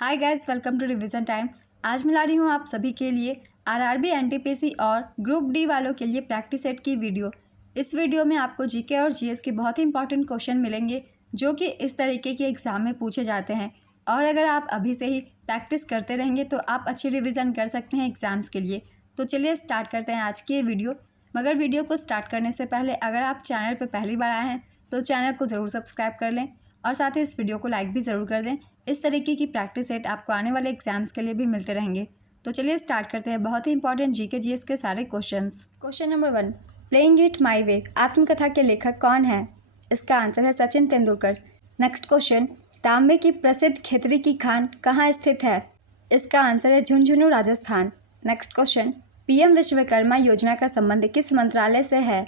Hi guys, welcome to revision time. आज मैं ला रही हूँ आप सभी के लिए आरआरबी, एनटीपीसी और ग्रुप डी वालों के लिए प्रैक्टिस सेट की वीडियो। इस वीडियो में आपको जीके और जीएस के बहुत ही इंपॉर्टेंट क्वेश्चन मिलेंगे जो कि इस तरीके के एग्जाम में पूछे जाते हैं। और अगर आप अभी से ही प्रैक्टिस करते रहेंगे तो आप अच्छी रिविज़न कर सकते हैं एग्ज़ाम्स के लिए। तो चलिए स्टार्ट करते हैं आज की ये वीडियो। मगर वीडियो को स्टार्ट करने से पहले अगर आप चैनल पर पहली बार आए हैं तो चैनल को ज़रूर सब्सक्राइब कर लें और साथ ही इस वीडियो को लाइक भी ज़रूर कर दें। इस तरीके की प्रैक्टिस सेट आपको आने वाले एग्जाम्स के लिए भी मिलते रहेंगे। तो चलिए स्टार्ट करते हैं बहुत ही इंपॉर्टेंट जीके जीएस के सारे questions. Question number 1, playing it my way आत्मकथा के लेखक कौन है? इसका आंसर है सचिन तेंदुलकर। नेक्स्ट क्वेश्चन, तांबे की प्रसिद्ध खेतरी की खान कहाँ स्थित है? इसका आंसर है Jhunjhunu, Rajasthan. Next question, PM Vishwakarma योजना का संबंध किस मंत्रालय से है?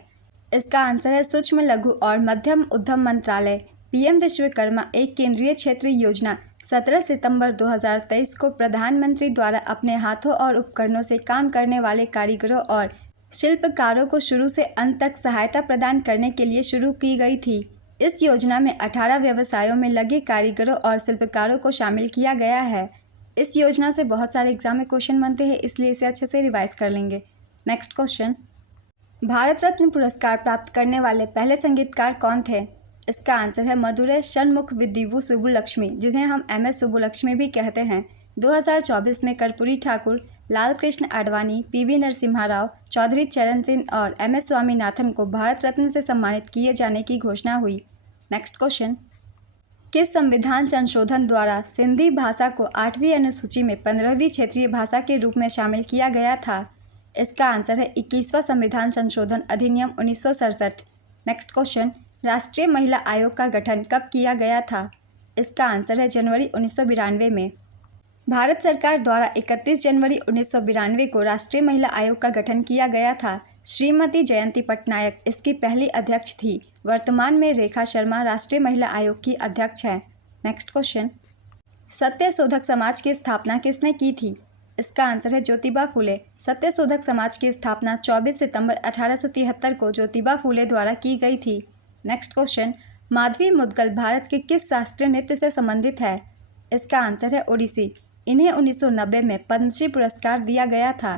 इसका आंसर है सूक्ष्म, लघु और मध्यम उद्यम मंत्रालय। पीएम विश्वकर्मा एक केंद्रीय क्षेत्र योजना 17 सितंबर 2023 को प्रधानमंत्री द्वारा अपने हाथों और उपकरणों से काम करने वाले कारीगरों और शिल्पकारों को शुरू से अंत तक सहायता प्रदान करने के लिए शुरू की गई थी। इस योजना में 18 व्यवसायों में लगे कारीगरों और शिल्पकारों को शामिल किया गया है। इस योजना से बहुत सारे एग्जाम में क्वेश्चन बनते हैं, इसलिए इसे अच्छे से रिवाइज कर लेंगे। नेक्स्ट क्वेश्चन, भारत रत्न पुरस्कार प्राप्त करने वाले पहले संगीतकार कौन थे? इसका आंसर है मदुरै षणमुखविद्युवु सुब्बुलक्ष्मी, जिन्हें हम MS सुब्बुलक्ष्मी भी कहते हैं। 2024 में कर्पूरी ठाकुर, लाल कृष्ण आडवाणी, PV नरसिम्हा राव, चौधरी चरण सिंह और MS स्वामीनाथन को भारत रत्न से सम्मानित किए जाने की घोषणा हुई। नेक्स्ट क्वेश्चन, किस संविधान संशोधन द्वारा सिंधी भाषा को 8वीं अनुसूची में 15वीं क्षेत्रीय भाषा के रूप में शामिल किया गया था? इसका आंसर है 21वां संविधान संशोधन अधिनियम 1967। नेक्स्ट क्वेश्चन, राष्ट्रीय महिला आयोग का गठन कब किया गया था? इसका आंसर है जनवरी 1992 में। भारत सरकार द्वारा 31 जनवरी 1992 को राष्ट्रीय महिला आयोग का गठन किया गया था। श्रीमती जयंती पटनायक इसकी पहली अध्यक्ष थी। वर्तमान में रेखा शर्मा राष्ट्रीय महिला आयोग की अध्यक्ष हैं। नेक्स्ट क्वेश्चन, सत्य शोधक समाज की स्थापना किसने की थी? इसका आंसर है ज्योतिबा फूले। सत्य शोधक समाज की स्थापना 24 सितंबर 1873 को ज्योतिबा फूले द्वारा की गई थी। नेक्स्ट क्वेश्चन, माधवी मुद्गल भारत के किस शास्त्रीय नृत्य से संबंधित है? इसका आंसर है ओडिसी। इन्हें 1990 में पद्मश्री पुरस्कार दिया गया था।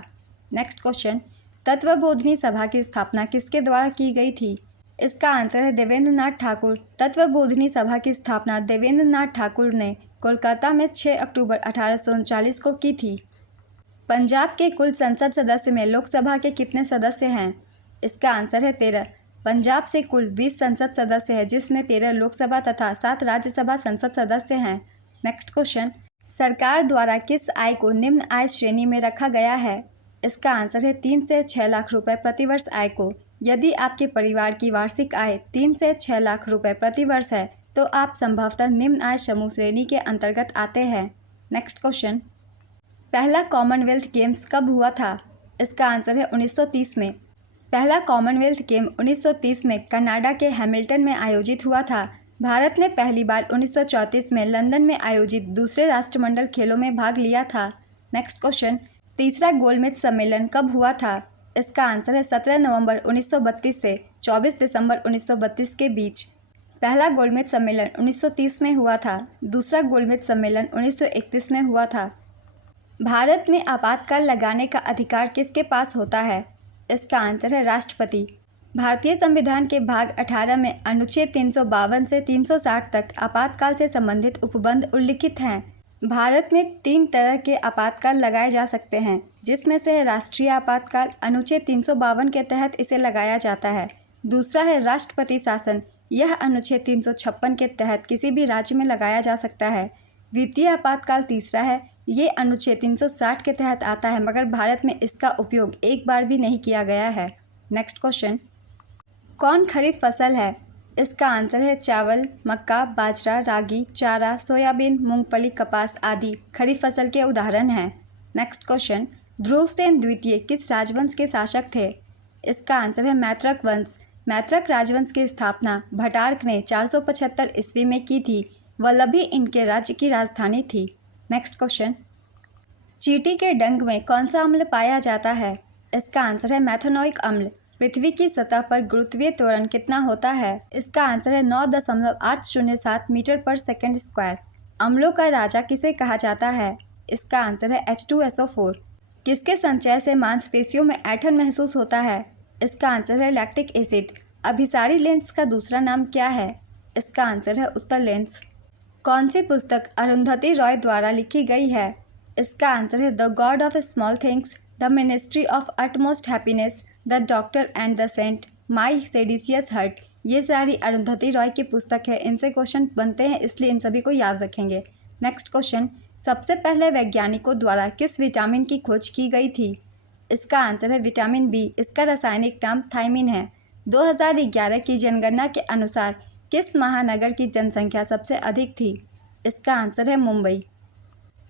नेक्स्ट क्वेश्चन, तत्वबोधिनी सभा की स्थापना किसके द्वारा की गई थी? इसका आंसर है देवेंद्र नाथ ठाकुर। तत्वबोधिनी सभा की स्थापना देवेंद्र नाथ ठाकुर ने कोलकाता में 6 अक्टूबर 1839 को की थी। पंजाब के कुल संसद सदस्य में लोकसभा के कितने सदस्य हैं? इसका आंसर है 13। पंजाब से कुल 20 संसद सदस्य हैं, जिसमें 13 लोकसभा तथा 7 राज्यसभा संसद सदस्य हैं। नेक्स्ट क्वेश्चन, सरकार द्वारा किस आय को निम्न आय श्रेणी में रखा गया है? इसका आंसर है 3 से 6 लाख रुपए प्रतिवर्ष आय को। यदि आपके परिवार की वार्षिक आय 3 से 6 लाख रुपए प्रतिवर्ष है तो आप संभवतः निम्न आय समूह श्रेणी के अंतर्गत आते हैं। नेक्स्ट क्वेश्चन, पहला कॉमनवेल्थ गेम्स कब हुआ था? इसका आंसर है 1930 में। पहला कॉमनवेल्थ गेम 1930 में कनाडा के हैमिल्टन में आयोजित हुआ था। भारत ने पहली बार 1934 में लंदन में आयोजित दूसरे राष्ट्रमंडल खेलों में भाग लिया था। नेक्स्ट क्वेश्चन, तीसरा गोलमेज सम्मेलन कब हुआ था? इसका आंसर है 17 नवंबर 1932 से 24 दिसंबर 1932 के बीच। पहला गोलमेज सम्मेलन 1930 में हुआ था। दूसरा गोलमेज सम्मेलन 1931 में हुआ था। भारत में आपातकाल लगाने का अधिकार किसके पास होता है? इसका आंसर है राष्ट्रपति। भारतीय संविधान के भाग 18 में अनुच्छेद 352 से 360 तक आपातकाल से संबंधित उपबंध उल्लिखित हैं। भारत में 3 तरह के आपातकाल लगाए जा सकते हैं, जिसमें से है राष्ट्रीय आपातकाल। अनुच्छेद 352 के तहत इसे लगाया जाता है। दूसरा है राष्ट्रपति शासन। यह अनुच्छेद 356 के तहत किसी भी राज्य में लगाया जा सकता है। वित्तीय आपातकाल तीसरा है। ये अनुच्छेद 360 के तहत आता है, मगर भारत में इसका उपयोग एक बार भी नहीं किया गया है। नेक्स्ट क्वेश्चन, कौन खरीफ फसल है? इसका आंसर है चावल, मक्का, बाजरा, रागी, चारा, सोयाबीन, मूंगफली, कपास आदि खरीफ फसल के उदाहरण हैं। नेक्स्ट क्वेश्चन, ध्रुवसेन द्वितीय किस राजवंश के शासक थे? इसका आंसर है मैत्रक वंश। मैत्रक राजवंश की स्थापना भटार्क ने 475 ईस्वी में की थी। वल्लभी इनके राज्य की राजधानी थी। नेक्स्ट क्वेश्चन, चींटी के डंक में कौन सा अम्ल पाया जाता है? इसका आंसर है मैथेनोइक अम्ल। पृथ्वी की सतह पर गुरुत्वीय त्वरण कितना होता है? इसका आंसर है 9.807 मीटर पर सेकंड स्क्वायर। अम्लों का राजा किसे कहा जाता है? इसका आंसर है H2SO4। किसके संचय से मांसपेशियों में ऐंठन महसूस होता है? इसका आंसर है लैक्टिक एसिड। अभिसारी लेंस का दूसरा नाम क्या है? इसका आंसर है उत्तल लेंस। कौन सी पुस्तक अरुंधति रॉय द्वारा लिखी गई है? इसका आंसर है the god of small things, the ministry of utmost happiness, the doctor and the saint, my seditious heart. ये सारी अरुंधति रॉय की पुस्तक है। इनसे क्वेश्चन बनते हैं, इसलिए इन सभी को याद रखेंगे। नेक्स्ट क्वेश्चन, सबसे पहले वैज्ञानिकों द्वारा किस विटामिन की खोज की गई थी? इसका आंसर है विटामिन बी। इसका रासायनिक नाम थायमिन है। 2011 की जनगणना के अनुसार किस महानगर की जनसंख्या सबसे अधिक थी? इसका आंसर है मुंबई।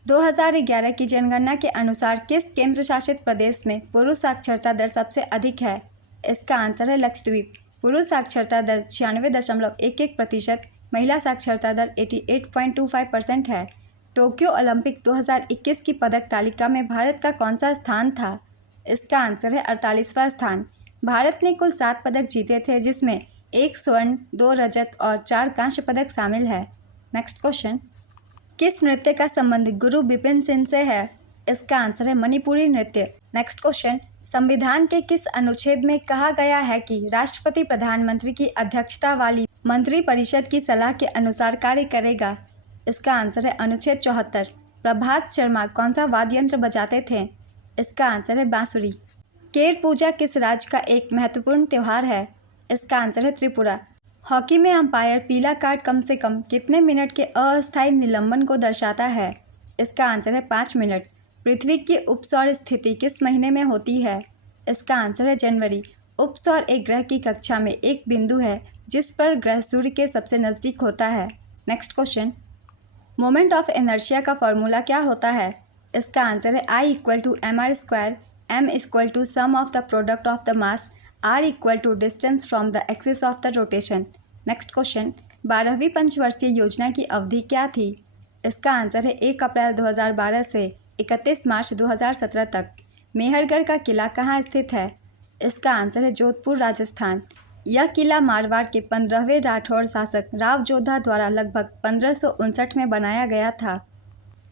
2011 की जनगणना के अनुसार किस केंद्र शासित प्रदेश में पुरुष साक्षरता दर सबसे अधिक है? इसका आंसर है लक्षद्वीप। पुरुष साक्षरता दर 96.11%, महिला साक्षरता दर 88.25% है। टोक्यो ओलंपिक 2021 की पदक तालिका में भारत का कौन सा स्थान था? इसका आंसर है 48वां स्थान। भारत ने कुल 7 पदक जीते थे, जिसमें 1 स्वर्ण, 2 रजत और 4 कांस्य पदक शामिल है। नेक्स्ट क्वेश्चन, किस नृत्य का संबंध गुरु बिपिन सिंह से है? इसका आंसर है मणिपुरी नृत्य। नेक्स्ट क्वेश्चन, संविधान के किस अनुच्छेद में कहा गया है कि राष्ट्रपति प्रधानमंत्री की अध्यक्षता वाली मंत्रिपरिषद की सलाह के अनुसार कार्य करेगा? इसका आंसर है अनुच्छेद 74। प्रभात शर्मा कौन सा वाद्य यंत्र बजाते थे? इसका आंसर है बांसुरी। केर पूजा किस राज्य का एक महत्वपूर्ण त्यौहार है? इसका आंसर है त्रिपुरा। हॉकी में अंपायर पीला कार्ड कम से कम कितने मिनट के अस्थायी निलंबन को दर्शाता है? इसका आंसर है 5 मिनट। पृथ्वी की उपसौर स्थिति किस महीने में होती है? इसका आंसर है जनवरी। उपसौर एक ग्रह की कक्षा में एक बिंदु है जिस पर ग्रह सूर्य के सबसे नज़दीक होता है। Next question, moment of inertia का फॉर्मूला क्या होता है? इसका आंसर है I = mr², m = sum of the product of the mass, r = distance from the axis of the rotation. Next question, 12वीं पंचवर्षीय योजना की अवधि क्या थी? इसका आंसर है 1 अप्रैल 2012 से 31 मार्च 2017 तक। मेहरगढ़ का किला कहाँ स्थित है? इसका आंसर है जोधपुर, राजस्थान। यह किला मारवाड़ के 15वें राठौड़ शासक राव जोधा द्वारा लगभग 1559 में बनाया गया था।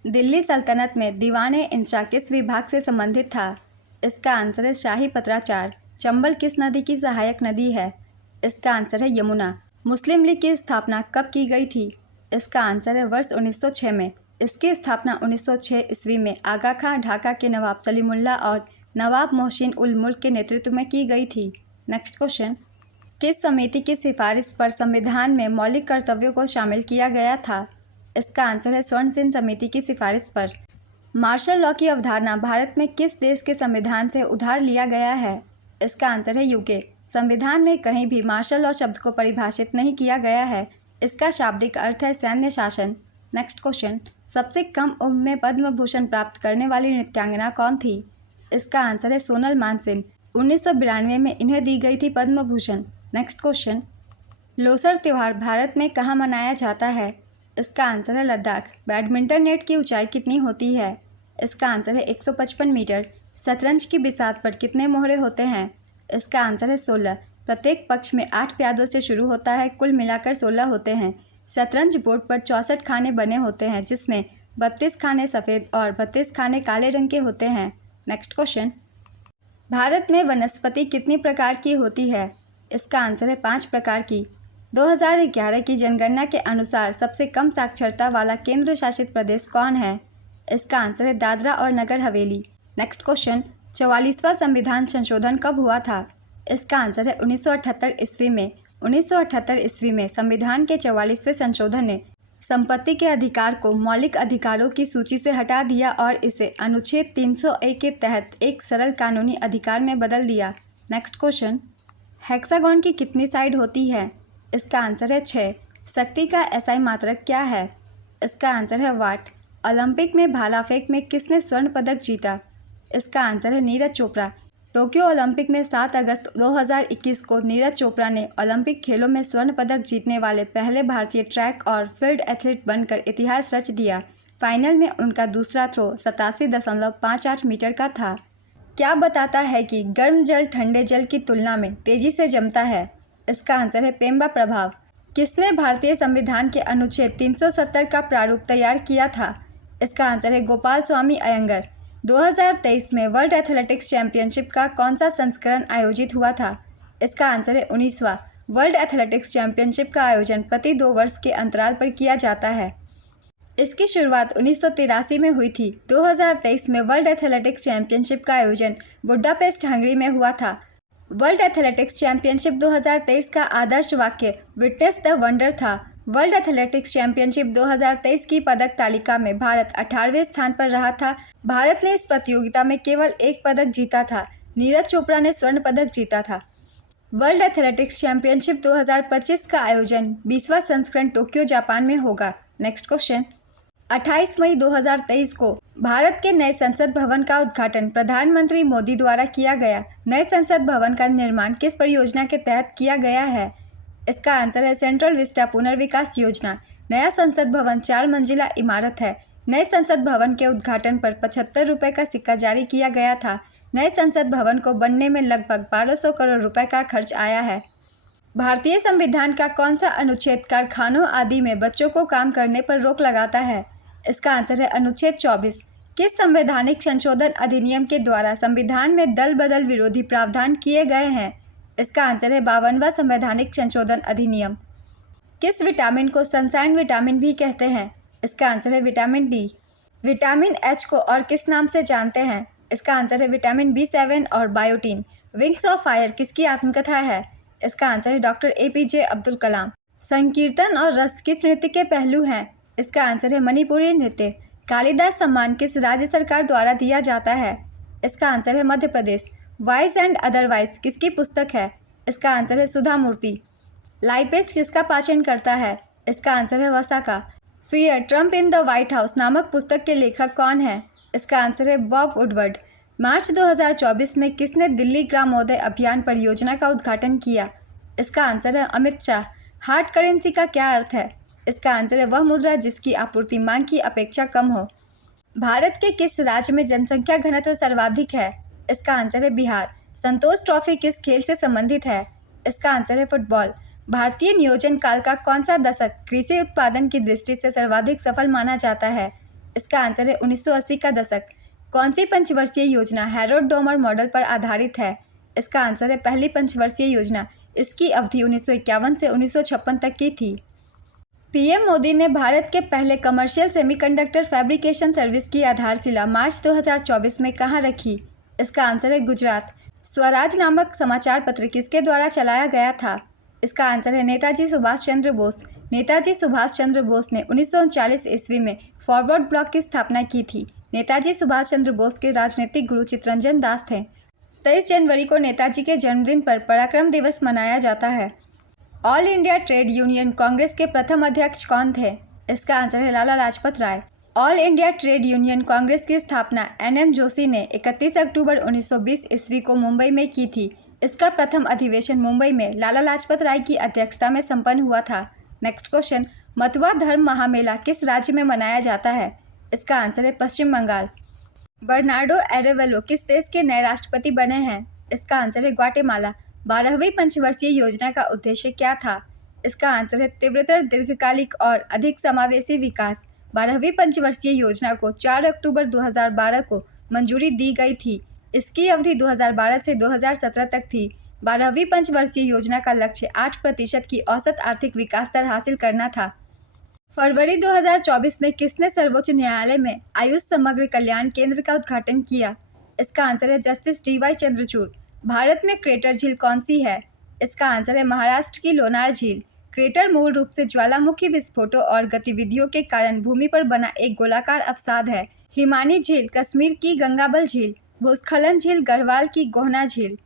दिल्ली सल्तनत में दीवाने इंशा किस विभाग से संबंधित था? इसका आंसर है शाही पत्राचार। चंबल किस नदी की सहायक नदी है? इसका आंसर है यमुना। मुस्लिम लीग की स्थापना कब की गई थी? इसका आंसर है वर्ष 1906 में। इसकी स्थापना 1906 ईस्वी में आगा खां, ढाका के नवाब सलीमुल्लाह और नवाब मोहसिन उल मुल्क के नेतृत्व में की गई थी। नेक्स्ट क्वेश्चन, किस समिति की सिफारिश पर संविधान में मौलिक कर्तव्यों को शामिल किया गया था? इसका आंसर है स्वर्ण सिंह समिति की सिफारिश पर। मार्शल लॉ की अवधारणा भारत में किस देश के संविधान से उधार लिया गया है? इसका आंसर है यूके। संविधान में कहीं भी मार्शल लॉ शब्द को परिभाषित नहीं किया गया है। इसका शाब्दिक अर्थ है सैन्य शासन। नेक्स्ट क्वेश्चन, सबसे कम उम्र में पद्म भूषण प्राप्त करने वाली नृत्यांगना कौन थी? इसका आंसर है सोनल मानसिंह। 1992 में इन्हें दी गई थी पद्म भूषण। नेक्स्ट क्वेश्चन, लोसर त्यौहार भारत में कहाँ मनाया जाता है? इसका आंसर है लद्दाख। बैडमिंटन नेट की ऊंचाई कितनी होती है? इसका आंसर है 155 मीटर। शतरंज की बिसात पर कितने मोहरे होते हैं? इसका आंसर है 16। प्रत्येक पक्ष में 8 प्यादों से शुरू होता है, कुल मिलाकर 16 होते हैं। शतरंज बोर्ड पर 64 खाने बने होते हैं, जिसमें 32 खाने सफ़ेद और 32 खाने काले रंग के होते हैं। नेक्स्ट क्वेश्चन, भारत में वनस्पति कितनी प्रकार की होती है? इसका आंसर है 5 प्रकार की। 2011 की जनगणना के अनुसार सबसे कम साक्षरता वाला केंद्र शासित प्रदेश कौन है? इसका आंसर है दादरा और नगर हवेली। नेक्स्ट क्वेश्चन, 44वां संविधान संशोधन कब हुआ था? इसका आंसर है 1978 ईस्वी में। 1978 ईस्वी में संविधान के 44वें संशोधन ने संपत्ति के अधिकार को मौलिक अधिकारों की सूची से हटा दिया और इसे अनुच्छेद 301 के तहत एक सरल कानूनी अधिकार में बदल दिया। नेक्स्ट क्वेश्चन, हेक्सागोन की कितनी साइड होती है? इसका आंसर है 6। शक्ति का एसआई मात्रक क्या है? इसका आंसर है वाट। ओलंपिक में भाला फेंक में किसने स्वर्ण पदक जीता? इसका आंसर है नीरज चोपड़ा। टोक्यो ओलंपिक में 7 अगस्त 2021 को नीरज चोपड़ा ने ओलंपिक खेलों में स्वर्ण पदक जीतने वाले पहले भारतीय ट्रैक और फील्ड एथलीट बनकर इतिहास रच दिया। फाइनल में उनका दूसरा थ्रो 87.58 मीटर का था। क्या बताता है कि गर्म जल ठंडे जल की तुलना में तेजी से जमता है? इसका आंसर है पेम्बा प्रभाव। किसने भारतीय संविधान के अनुच्छेद 370 का प्रारूप तैयार किया था? इसका आंसर है गोपाल स्वामी अयंगर। 2023 में वर्ल्ड एथलेटिक्स चैंपियनशिप का कौन सा संस्करण आयोजित हुआ था? इसका आंसर है 19वां। वर्ल्ड एथलेटिक्स चैंपियनशिप का आयोजन प्रति 2 वर्ष के अंतराल पर किया जाता है। इसकी शुरुआत 1983 में हुई थी। 2023 में वर्ल्ड एथलेटिक्स चैंपियनशिप का आयोजन बुडापेस्ट, हंगरी में हुआ था। वर्ल्ड एथलेटिक्स चैंपियनशिप 2023 का आदर्श वाक्य विटनेस द वंडर था। वर्ल्ड एथलेटिक्स चैंपियनशिप 2023 की पदक तालिका में भारत 18वें स्थान पर रहा था। भारत ने इस प्रतियोगिता में केवल एक पदक जीता था। नीरज चोपड़ा ने स्वर्ण पदक जीता था। वर्ल्ड एथलेटिक्स चैंपियनशिप 2025 का आयोजन 20वां संस्करण टोक्यो, जापान में होगा। Next question. 28 मई 2023 को भारत के नए संसद भवन का उद्घाटन प्रधानमंत्री मोदी द्वारा किया गया। नए संसद भवन का निर्माण किस परियोजना के तहत किया गया है? इसका आंसर है सेंट्रल विस्टा पुनर्विकास योजना। नया संसद भवन 4 मंजिला इमारत है। नए संसद भवन के उद्घाटन पर 75 रुपये का सिक्का जारी किया गया था। नए संसद भवन को बनने में लगभग 1200 करोड़ रुपए का खर्च आया है। भारतीय संविधान का कौन सा अनुच्छेद कारखानों आदि में बच्चों को काम करने पर रोक लगाता है? इसका आंसर है अनुच्छेद 24। किस संवैधानिक संशोधन अधिनियम के द्वारा संविधान में दल बदल विरोधी प्रावधान किए गए हैं? इसका आंसर है 52वां संवैधानिक संशोधन अधिनियम। किस विटामिन को सनशाइन विटामिन भी कहते हैं? इसका आंसर है विटामिन डी। विटामिन एच को और किस नाम से जानते हैं? इसका आंसर है विटामिन B7 और बायोटीन। विंग्स ऑफ फायर किसकी आत्मकथा है? इसका आंसर है डॉक्टर APJ अब्दुल कलाम। संकीर्तन और रस किस नृत्य के पहलू हैं? इसका आंसर है मणिपुरी नृत्य। कालिदास सम्मान किस राज्य सरकार द्वारा दिया जाता है? इसका आंसर है Madhya Pradesh. Wise and otherwise किसकी पुस्तक है? इसका आंसर है सुधा मूर्ति। लाइपेज किसका पाचन करता है? इसका आंसर है वसा का। Fear Trump in the white house नामक पुस्तक के लेखक कौन है? इसका आंसर है बॉब वुडवर्ड। मार्च 2024 में किसने दिल्ली ग्रामोदय अभियान परियोजना का उद्घाटन किया? इसका आंसर है अमित शाह। हार्ड करेंसी का क्या अर्थ है? इसका आंसर है वह मुद्रा जिसकी आपूर्ति मांग की अपेक्षा कम हो। भारत के किस राज्य में जनसंख्या घनत्व सर्वाधिक है? इसका आंसर है बिहार। संतोष ट्रॉफी किस खेल से संबंधित है? इसका आंसर है फुटबॉल। भारतीय नियोजन काल का कौन सा दशक कृषि उत्पादन की दृष्टि से सर्वाधिक सफल माना जाता है? इसका आंसर है 1980 का दशक। कौन सी पंचवर्षीय योजना हैरोल्ड डोमर मॉडल पर आधारित है? इसका आंसर है पहली पंचवर्षीय योजना। इसकी अवधि 1951 से 1956 तक की थी। पीएम मोदी ने भारत के पहले कमर्शियल सेमीकंडक्टर फैब्रिकेशन सर्विस की आधारशिला मार्च 2024 में कहाँ रखी? इसका आंसर है गुजरात। स्वराज नामक समाचार पत्र किसके द्वारा चलाया गया था? इसका आंसर है नेताजी सुभाष चंद्र बोस। नेताजी सुभाष चंद्र बोस ने 1939 ईस्वी में फॉरवर्ड ब्लॉक की स्थापना की थी। नेताजी सुभाष चंद्र बोस के राजनीतिक गुरु चित्तरंजन दास थे। 23 जनवरी को नेताजी के जन्मदिन पर पराक्रम दिवस मनाया जाता है। All India trade union congress के प्रथम अध्यक्ष कौन थे? इसका आंसर है Lala Lajpat Rai. All India trade union congress की स्थापना NM जोशी ने 31 अक्टूबर 1920 ईस्वी को मुंबई में की थी। इसका प्रथम अधिवेशन मुंबई में लाला लाजपत राय की अध्यक्षता में संपन्न हुआ था। Next question. मथुरा धर्म महामेला किस राज्य में मनाया जाता है? इसका आंसर है पश्चिम बंगाल। बर्नार्डो एरेवेलो किस देश के नए राष्ट्रपति बने हैं? इसका आंसर है ग्वाटेमाला। 12वीं पंचवर्षीय योजना का उद्देश्य क्या था? इसका आंसर है तीव्रतर, दीर्घकालिक और अधिक समावेशी विकास। 12वीं पंचवर्षीय योजना को 4 अक्टूबर 2012 को मंजूरी दी गई थी। इसकी अवधि 2012 से 2017 तक थी। 12वीं पंचवर्षीय योजना का लक्ष्य 8% की औसत आर्थिक विकास दर हासिल करना था। फरवरी 2024 में किसने सर्वोच्च न्यायालय में आयुष समग्र कल्याण केंद्र का उद्घाटन किया? इसका आंसर है जस्टिस DY चंद्रचूड़। भारत में क्रेटर झील कौन सी है? इसका आंसर है महाराष्ट्र की लोनार झील। क्रेटर मूल रूप से ज्वालामुखी विस्फोटों और गतिविधियों के कारण भूमि पर बना एक गोलाकार अवसाद है। हिमानी झील कश्मीर की गंगाबल झील, भूस्खलन झील गढ़वाल की गोहना झील।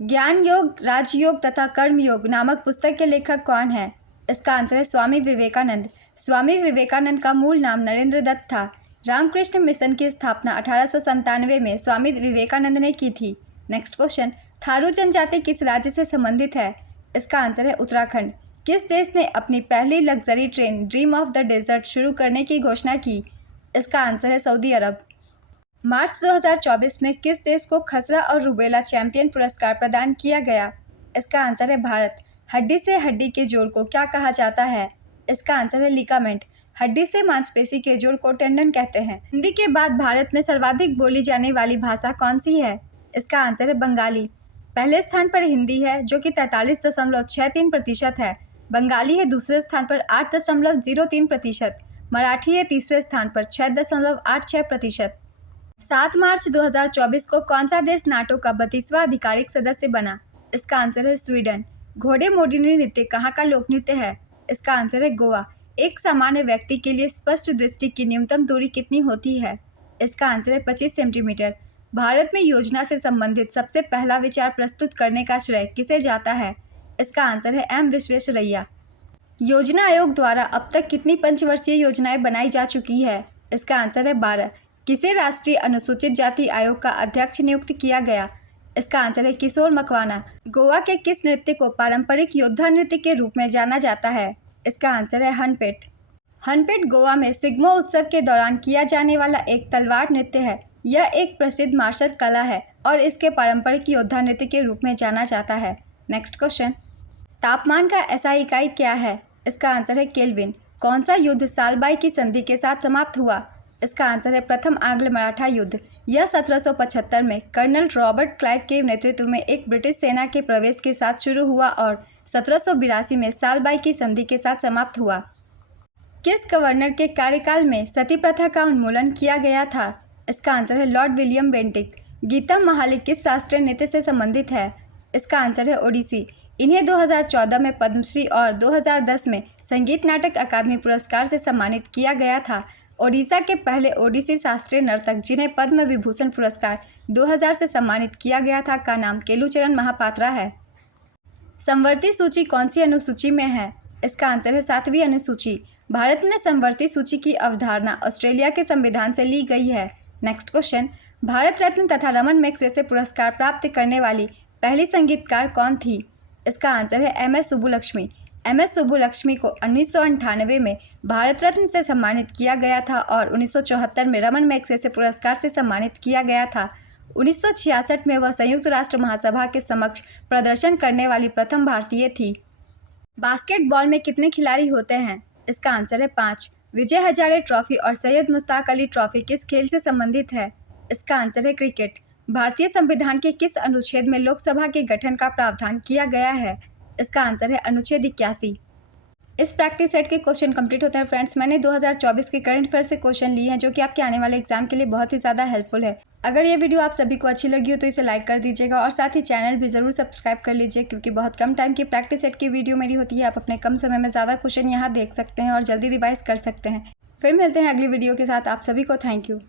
ज्ञान योग, राजयोग तथा कर्म योग नामक पुस्तक के लेखक कौन है? इसका आंसर है स्वामी विवेकानंद। स्वामी विवेकानंद का मूल नाम नरेंद्र दत्त था। रामकृष्ण मिशन की स्थापना 1897 में स्वामी विवेकानंद ने की थी। Next question. थारू जनजाति किस राज्य से संबंधित है? इसका आंसर है उत्तराखंड। किस देश ने अपनी पहली luxury train dream of the desert शुरू करने की घोषणा की? इसका आंसर है सऊदी अरब। मार्च 2024 में किस देश को खसरा और रूबेला चैंपियन पुरस्कार प्रदान किया गया? इसका आंसर है भारत। हड्डी से हड्डी के जोड़ को क्या कहा जाता है? इसका आंसर है लिगामेंट। हड्डी से मांसपेशी के जोड़ को टेंडन कहते हैं। हिंदी के बाद भारत में सर्वाधिक बोली जाने वाली भाषा कौन सी है? इसका आंसर है बंगाली। पहले स्थान पर हिंदी है जो कि 43.63% है। बंगाली है दूसरे स्थान पर 8.03%। मराठी है तीसरे स्थान पर 6.86%। 7 मार्च 2024 को कौन सा देश नाटो का 32वां आधिकारिक सदस्य बना? इसका आंसर है स्वीडन। घोड़े मोडिनी नृत्य कहाँ का लोक नृत्य है? इसका आंसर है गोवा। एक सामान्य व्यक्ति के लिए स्पष्ट दृष्टि की न्यूनतम दूरी कितनी होती है? इसका आंसर है 25 सेंटीमीटर। भारत में योजना से संबंधित सबसे पहला विचार प्रस्तुत करने का श्रेय किसे जाता है? इसका आंसर है एम विश्वेश्वरैया। योजना आयोग द्वारा अब तक कितनी पंचवर्षीय योजनाएं बनाई जा चुकी है? इसका आंसर है 12। किसे राष्ट्रीय अनुसूचित जाति आयोग का अध्यक्ष नियुक्त किया गया? इसका आंसर है किशोर मकवाना। गोवा के किस नृत्य को पारंपरिक योद्धा नृत्य के रूप में जाना जाता है? इसका आंसर है हनपेट। हनपेट गोवा में सिग्मो उत्सव के दौरान किया जाने वाला एक तलवार नृत्य है। यह एक प्रसिद्ध मार्शल कला है और इसके पारंपरिक योद्धा नृत्य के रूप में जाना जाता है। नेक्स्ट क्वेश्चन, तापमान का एसआई इकाई क्या है? इसका आंसर है केल्विन। कौन सा युद्ध सालबाई की संधि के साथ समाप्त हुआ? इसका आंसर है प्रथम आंग्ल मराठा युद्ध। यह 1775 में कर्नल रॉबर्ट क्लाइव के नेतृत्व में एक ब्रिटिश सेना के प्रवेश के साथ शुरू हुआ और 1782 में सालबाई की संधि के साथ समाप्त हुआ। किस गवर्नर के कार्यकाल में सती प्रथा का उन्मूलन किया गया था? इसका आंसर है लॉर्ड विलियम बेंटिक। गीतम महाली किस शास्त्रीय नृत्य से संबंधित है? इसका आंसर है ओडिसी। इन्हें 2014 में पद्मश्री और 2010 में संगीत नाटक अकादमी पुरस्कार से सम्मानित किया गया था। ओडिशा के पहले ओडिसी शास्त्रीय नर्तक जिन्हें पद्म विभूषण पुरस्कार 2000 से सम्मानित किया गया था का नाम केलुचरण महापात्रा है। समवर्ती सूची कौन सी अनुसूची में है? इसका आंसर है 7वीं अनुसूची। भारत में समवर्ती सूची की अवधारणा ऑस्ट्रेलिया के संविधान से ली गई है। नेक्स्ट क्वेश्चन, भारत रत्न तथा रमन मैग्सेसे पुरस्कार प्राप्त करने वाली पहली संगीतकार कौन थी? इसका आंसर है एम.एस. सुब्बुलक्ष्मी। एम.एस. सुब्बुलक्ष्मी को 1998 में भारत रत्न से सम्मानित किया गया था और 1974 में रमन मैग्सेसे पुरस्कार से सम्मानित किया गया था। 1966 में वह संयुक्त राष्ट्र महासभा के समक्ष प्रदर्शन करने वाली प्रथम भारतीय थी। बास्केटबॉल में कितने खिलाड़ी होते हैं? इसका आंसर है 5। विजय हजारे ट्रॉफी और सैयद मुश्ताक अली ट्रॉफी किस खेल से संबंधित है? इसका आंसर है क्रिकेट। भारतीय संविधान के किस अनुच्छेद में लोकसभा के गठन का प्रावधान किया गया है? इसका आंसर है अनुच्छेद 81। इस प्रैक्टिस सेट के क्वेश्चन कंप्लीट होते हैं फ्रेंड्स। मैंने 2024 के करंट अफेयर से क्वेश्चन लिए हैं जो कि आपके आने वाले एग्जाम के लिए बहुत ही ज़्यादा हेल्पफुल है। अगर ये वीडियो आप सभी को अच्छी लगी हो तो इसे लाइक कर दीजिएगा और साथ ही चैनल भी ज़रूर सब्सक्राइब कर लीजिए क्योंकि बहुत कम टाइम की प्रैक्टिस सेट की वीडियो मेरी होती है। आप अपने कम समय में ज़्यादा क्वेश्चन यहाँ देख सकते हैं और जल्दी रिवाइज कर सकते हैं। फिर मिलते हैं अगली वीडियो के साथ। आप सभी को थैंक यू।